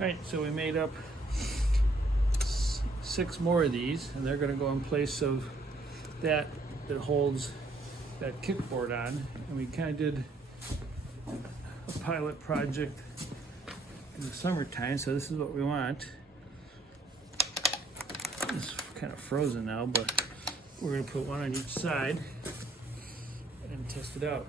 All right, so we made up 6 more of these, and they're going to go in place of that holds that kickboard on. And we kind of did a pilot project in the summertime, so this is what we want. It's kind of frozen now, but we're going to put one on each side and test it out.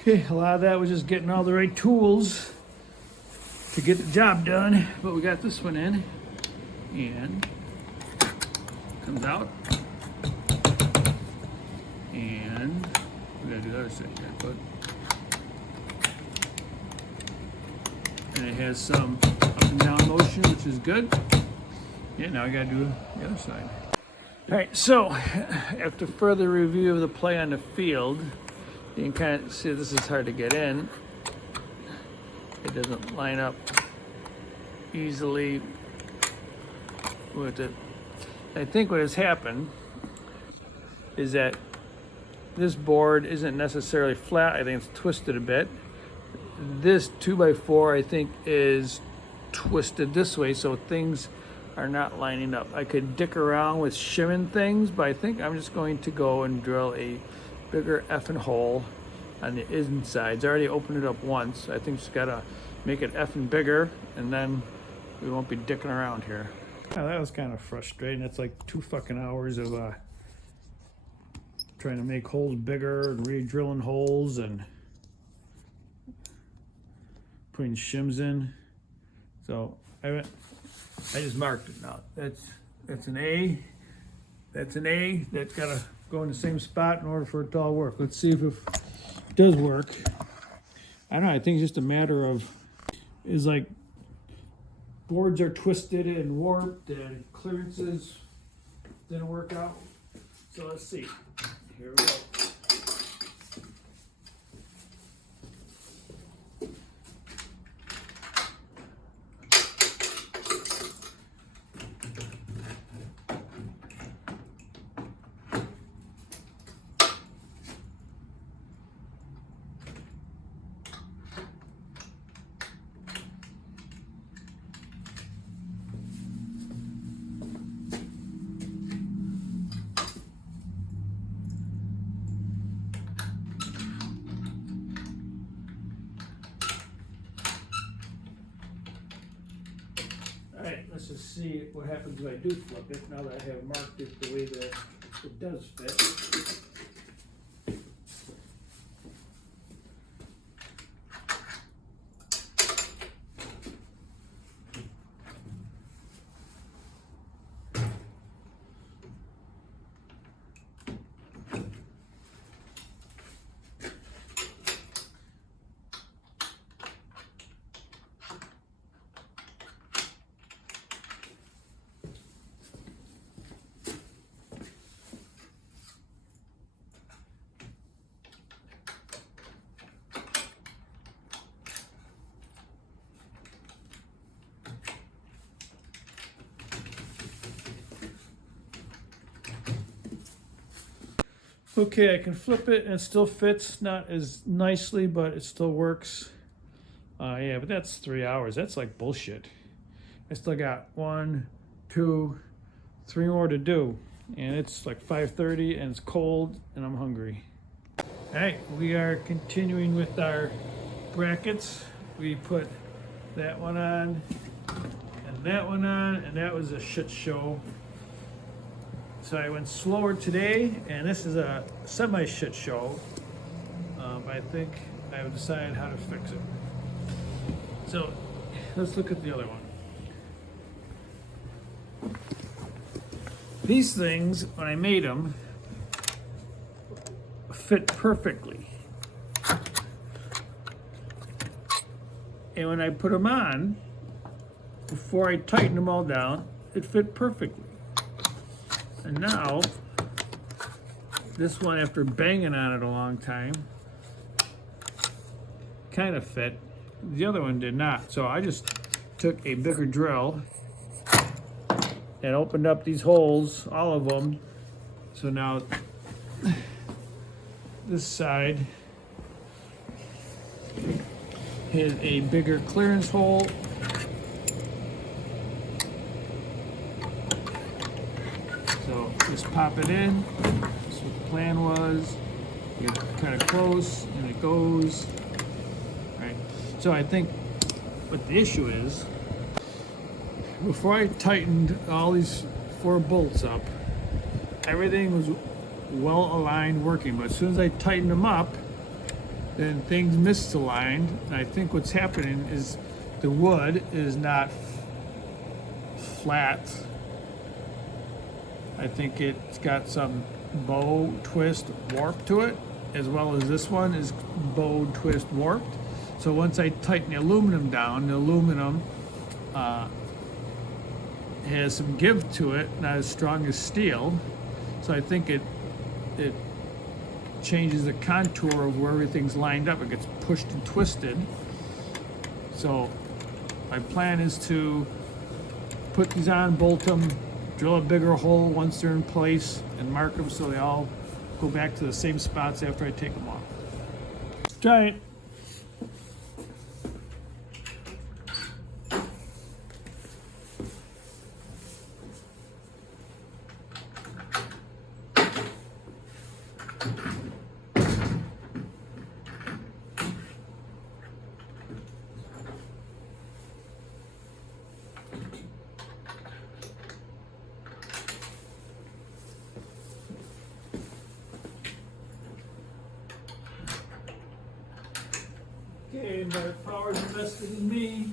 Okay, a lot of that was just getting all the right tools to get the job done, but we got this one in, and comes out, and we gotta do the other side here, but and it has some up and down motion, which is good. Yeah, now I gotta do the other side. All right, so after further review of the play on the field, you can kind of see this is hard to get in. It doesn't line up easily with it. I think what has happened is that this board isn't necessarily flat. I think it's twisted a bit. This 2x4 I think is twisted this way, so things are not lining up. I could dick around with shimming things, but I think I'm just going to go and drill a bigger effing hole on the insides. I already opened it up once. I think just gotta make it effing bigger, and then we won't be dicking around here. Oh, that was kind of frustrating. It's like 2 fucking hours of trying to make holes bigger and re-drilling holes and putting shims in. So I just marked it now. That's an A. That's an A. That's gotta go in the same spot in order for it to all work. Let's see if it does work. I don't know. I think it's just a matter of is like boards are twisted and warped and clearances didn't work out. So let's see. Here we go. Alright, let's just see what happens if I do flip it, now that I have marked it the way that it does fit. Okay, I can flip it and it still fits, not as nicely, but it still works. Yeah, but that's 3 hours. That's like bullshit. I still got 1, 2, 3 more to do. And it's like 5:30 and it's cold and I'm hungry. All right, we are continuing with our brackets. We put that one on and that one on, and that was a shit show. So I went slower today, and this is a semi-shit show. I think I have decided how to fix it. So let's look at the other one. These things, when I made them, fit perfectly. And when I put them on, before I tightened them all down, it fit perfectly. And now, this one, after banging on it a long time, kind of fit. The other one did not. So I just took a bigger drill and opened up these holes, all of them. So now this side has a bigger clearance hole. So just pop it in. That's what the plan was. You're kind of close and it goes. Right. So I think what the issue is, before I tightened all these 4 bolts up, everything was well aligned, working. But as soon as I tightened them up, then things misaligned. And I think what's happening is the wood is not flat. I think it's got some bow, twist, warp to it, as well as this one is bow, twist, warped. So once I tighten the aluminum down, the aluminum has some give to it, not as strong as steel. So I think it changes the contour of where everything's lined up. It gets pushed and twisted. So my plan is to put these on, bolt them, drill a bigger hole once they're in place, and mark them so they all go back to the same spots after I take them off. Let's try it. Okay, my power is invested in me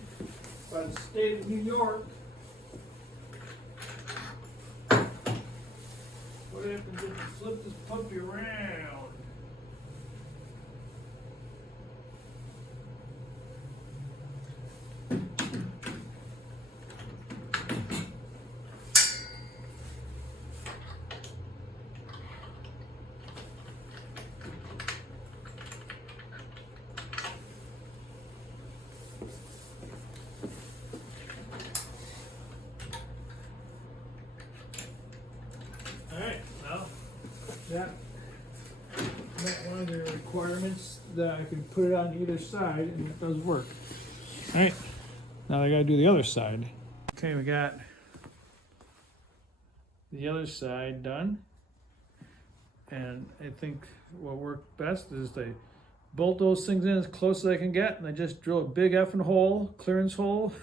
by the state of New York. What happens if you flip this puppy around? That one of the requirements that I can put it on either side, and it does work. All right, now I gotta do the other side. Okay, we got the other side done, and I think what worked best is they bolt those things in as close as I can get, and I just drill a big effing hole, clearance hole,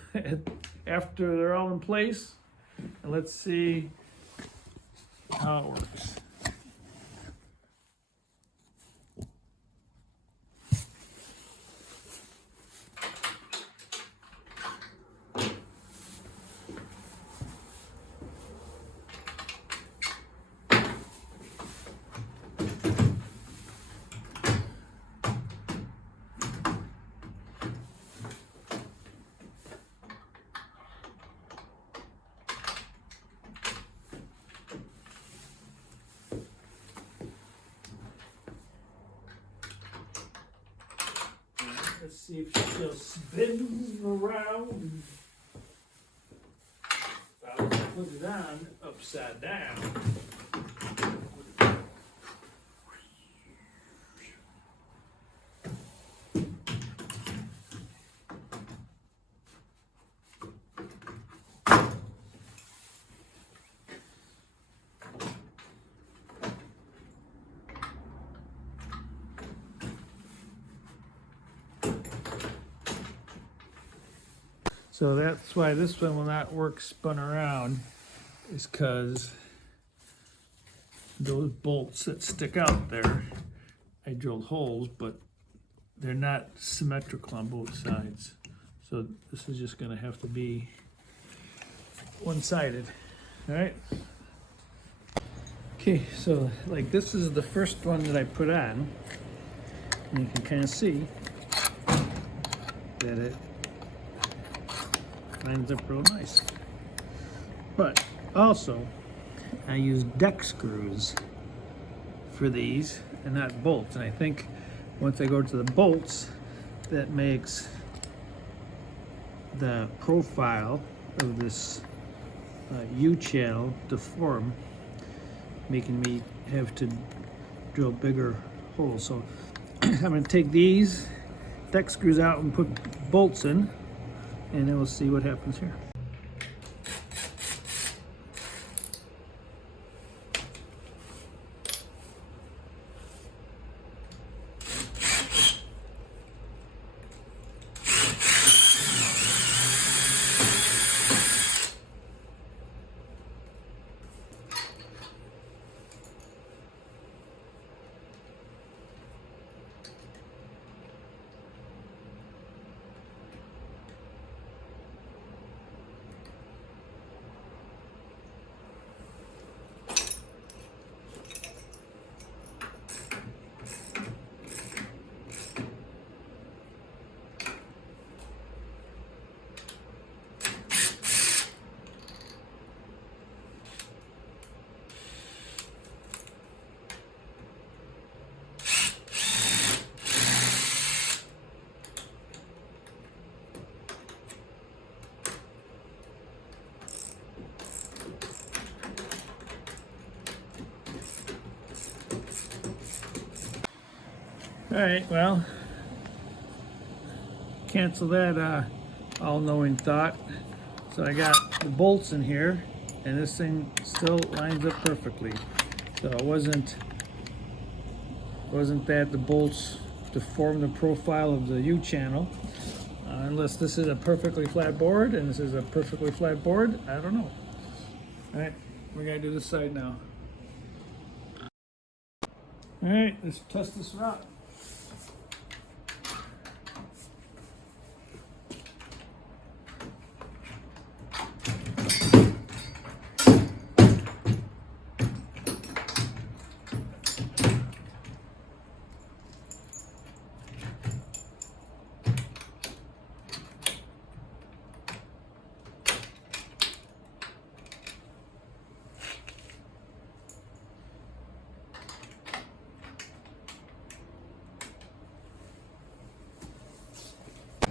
after they're all in place, and let's see how it works. Let's see if she still spins around. I'll put it on upside down. So that's why this one will not work spun around, is because those bolts that stick out there, I drilled holes, but they're not symmetrical on both sides. So this is just gonna have to be one-sided, all right? Okay, so like this is the first one that I put on, and you can kind of see that it lines up real nice. But also, I use deck screws for these and not bolts. And I think once I go to the bolts, that makes the profile of this U-channel deform, making me have to drill bigger holes. So I'm going to take these deck screws out and put bolts in, and then we'll see what happens here. All right, well, cancel that all-knowing thought. So I got the bolts in here, and this thing still lines up perfectly. So it wasn't that the bolts deform the profile of the U-channel, unless this is a perfectly flat board and this is a perfectly flat board. I don't know. All right, we're gonna do this side now. All right, let's test this out.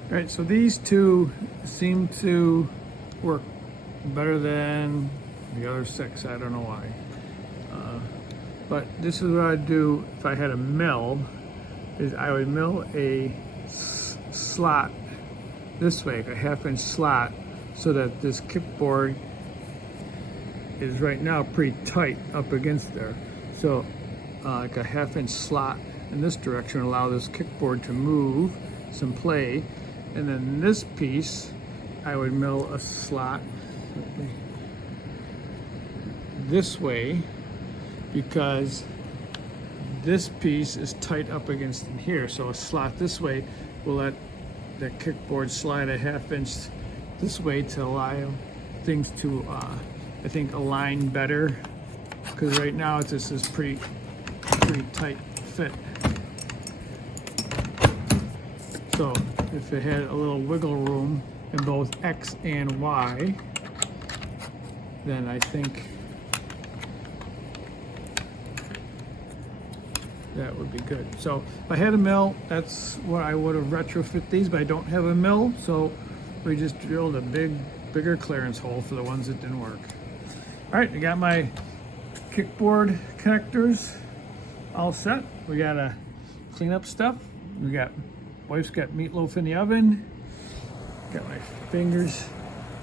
All right, so these two seem to work better than the other six. I don't know why. But this is what I'd do if I had a mill, is I would mill a slot this way, a 1/2-inch slot, so that this kickboard is right now pretty tight up against there. So like a 1/2-inch slot in this direction allow this kickboard to move some play. And then this piece, I would mill a slot this way, because this piece is tight up against in here. So a slot this way will let the kickboard slide a 1/2-inch this way to allow things to, I think, align better. Because right now this is pretty tight fit. So if it had a little wiggle room in both X and Y, then I think that would be good. So if I had a mill, that's what I would have retrofit these, but I don't have a mill, so we just drilled a bigger clearance hole for the ones that didn't work. All right, I got my kickboard connectors all set. We gotta clean up stuff. Wife's got meatloaf in the oven. Got my fingers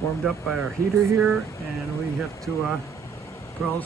warmed up by our heater here, and we have to put all